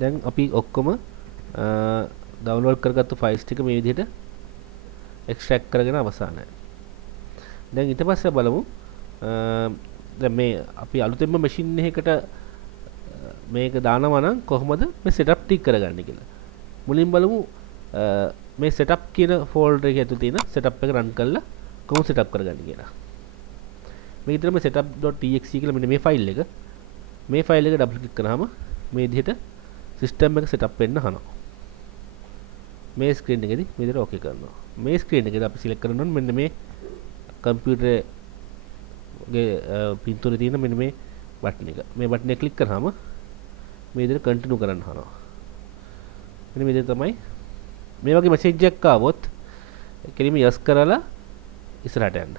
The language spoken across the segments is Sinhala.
දැන් අපි ඔක්කොම ඩවුන්ලෝඩ් කරගත්තු ෆයිල්ස් ටික මේ විදිහට එක්ස්ට්‍රැක්ට් කරගෙන අවසానයි. දැන් ඊට පස්සේ බලමු දැන් මේ අපි අලුතෙන්ම මැෂින් එකකට මේක දානවා නම් කොහොමද මේ සෙටප් ටික කරගන්නේ කියලා. මුලින් බලමු මේ සෙටප් කියන ෆෝල්ඩර් එකේ ඇතුළේ තියෙන සෙටප් එක රන් කරලා කොහොමද සෙටප් කරගන්නේ කියලා. මේ විතරම setup.txt කියලා මෙන්න මේ ෆයිල් එක. මේ ෆයිල් එක ඩබල් ක්ලික් කරාම මේ විදිහට සිස්ටම් එක සෙටප් වෙන්න හනවා. මේ ස්ක්‍රීන් එකේදී මේ විදිහට ඕකේ කරනවා. මේ ස්ක්‍රීන් එකේදී අපි සිලෙක්ට් කරනවා මෙන්න මේ කම්පියුටරේ ගේ පින්තූරේ තියෙන මෙන්න මේ බටන් එක. මේ බටන් එක ක්ලික් කරාම මේ විදිහට කන්ටිනියු කරන්න හනවා. මෙන්න මේ විදිහට තමයි මේ වගේ මැසේජ් එකක් ආවොත් කෙලිම යස් කරලා ඉස්සරහට යන්න.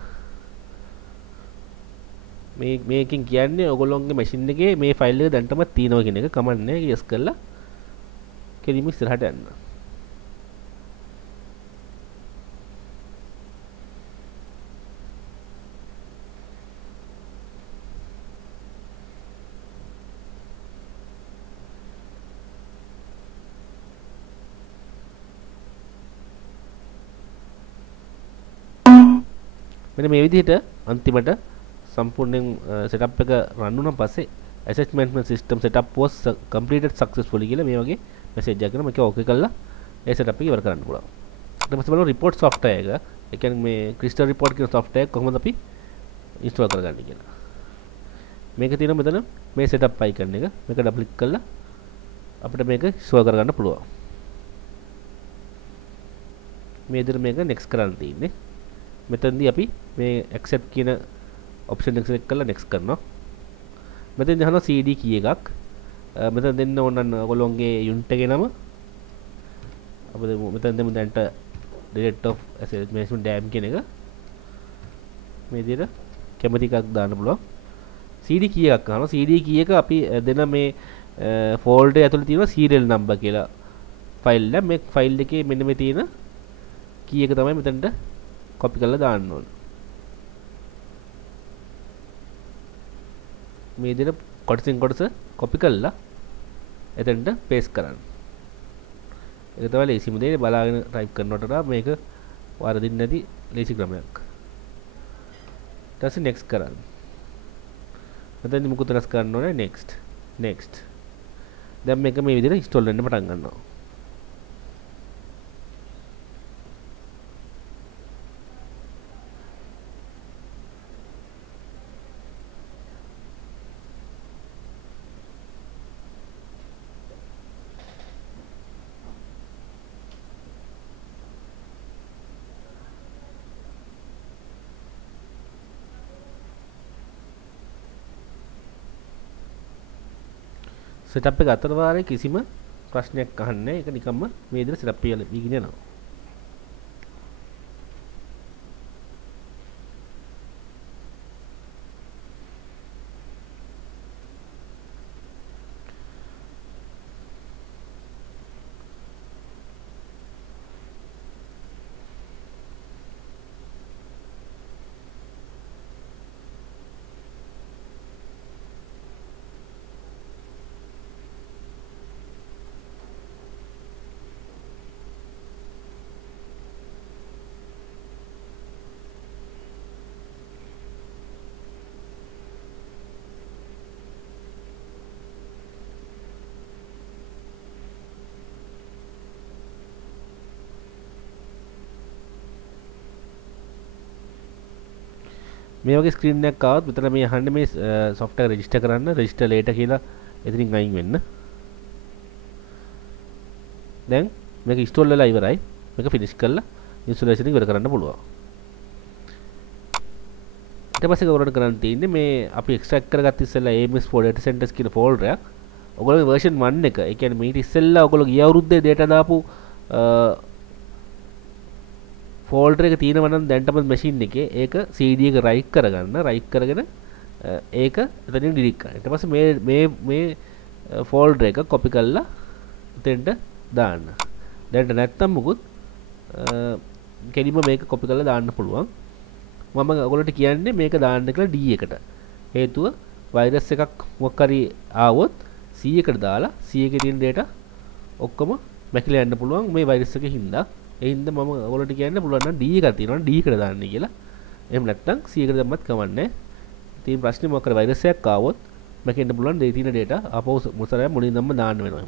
මේකෙන් කියන්නේ ඔයගොල්ලෝගේ මැෂින් එකේ මේ ෆයිල් එක දැන්ටම තියෙනවා කියන එක කමන්නේ යස් කරලා කෙලිම ඉස්සරහට යන්න. මෙන්න මේ විදිහට අන්තිමට සම්පූර්ණයෙන් setup එක run වුණාන් පස්සේ assessment system setup was completed successfully කියලා මේ වගේ message එකක් එනවා. මේක ඕකේ කරලා ඒ setup එක ඉවර කරන්න පුළුවන්. ඊට පස්සේ බලමු report software එක. ඒ කියන්නේ මේ crystal report කියන software එක කොහොමද අපි install කරගන්නේ කියලා. මේක තියෙනවා මෙතන මේ setup icon එක. මේක double click කරලා අපිට මේක install කරගන්න පුළුවන්. මේ විදිහට මේක next කරන්න තියෙන්නේ. මෙතනදී අපි මේ accept කියන option එක select කරලා next කරනවා. මෙතෙන් දහනවා cd key එකක්. මෙතන දෙන්න ඕන නම් ඔයගොල්ලෝගේ unit එකේ නම අපිට මෙතන දෙමු දැන්ට delete of asset management dam කියන එක. මේ විදිහට කැමති එකක් දාන්න පුළුවන්. cd key එකක් අහනවා. cd key එක අපි දෙන මේ folder ඇතුලේ තියෙන serial number කියලා file එක. මේ file එකේ මෙන්න මේ තියෙන key එක තමයි මෙතනට copy කරලා දාන්න ඕන. මේ විදිහට කොටසින් කොටස copy කරලා එතනට paste කරන්න. ඒක තමයි ලේසිම දේ. බලාගෙන type කරනකොට වඩා මේක වරදින්න නැති ලේසි ක්‍රමයක්. ඊට පස්සේ next කරන්න. මෙතනදි මුකුත් වෙනස් කරන්න ඕනේ next. දැන් මේක මේ විදිහට install වෙන්න පටන් ගන්නවා. setup එක අතර වාරේ කිසිම ප්‍රශ්නයක් අහන්නේ නැහැ. ඒක නිකම්ම මේ විදිහට setup කියලා වීගෙන යනවා. මේ වගේ ස්ක්‍රීන් එකක් ආවොත් මෙතන මේ අහන්නේ මේ software register කරන්න register later කියලා එතනින් අයින් වෙන්න. දැන් මේක install වෙලා ඉවරයි. මේක finish කරලා installation එක ඉවර කරන්න පුළුවන්. ඊට පස්සේ ඔයගොල්ලන්ට කරන්න තියෙන්නේ මේ අපි extract කරගත්ත ඉස්සෙල්ලා AMS for data centers කියන folder එකක්. ඔයගොල්ලෝගේ version 1 එක. ඒ කියන්නේ මේක ඉස්සෙල්ලා ඔයගොල්ලෝ ගිය අවුරුද්දේ data දාපු folder එක තියෙනවා නම් දැන්ටම machine එකේ ඒක CD එක right කරගෙන ඒක එතනින් delete කරන්න. ඊට පස්සේ මේ folder එක copy කරලා එතෙන්ට දාන්න. දැන්ට නැත්තම් මොකුත් කෙලින්ම මේක copy කරලා දාන්න පුළුවන්. මම ඔයගොල්ලන්ට කියන්නේ මේක දාන්න කියලා D එකට. හේතුව virus එකක් මොකක් හරි ආවොත් 100කට දාලා 100 එකේ තියෙන data ඔක්කොම මැකිලා යන්න පුළුවන් මේ වෛරස් එකේ හින්දා. ඒ හින්දා මම ඔයාලට කියන්න පුළුවන් නම් D එකක් තියෙනවා D එකට දාන්න කියලා. එහෙම නැත්නම් 100කට දැම්මත් කමන්නේ. ඉතින් ප්‍රශ්නේ මොකක්ද වෛරස් එකක් ආවොත් මැකෙන්න පුළුවන් දෙය තියෙන data ආපහු මුසරය මුලින්දම දාන්න වෙනවා.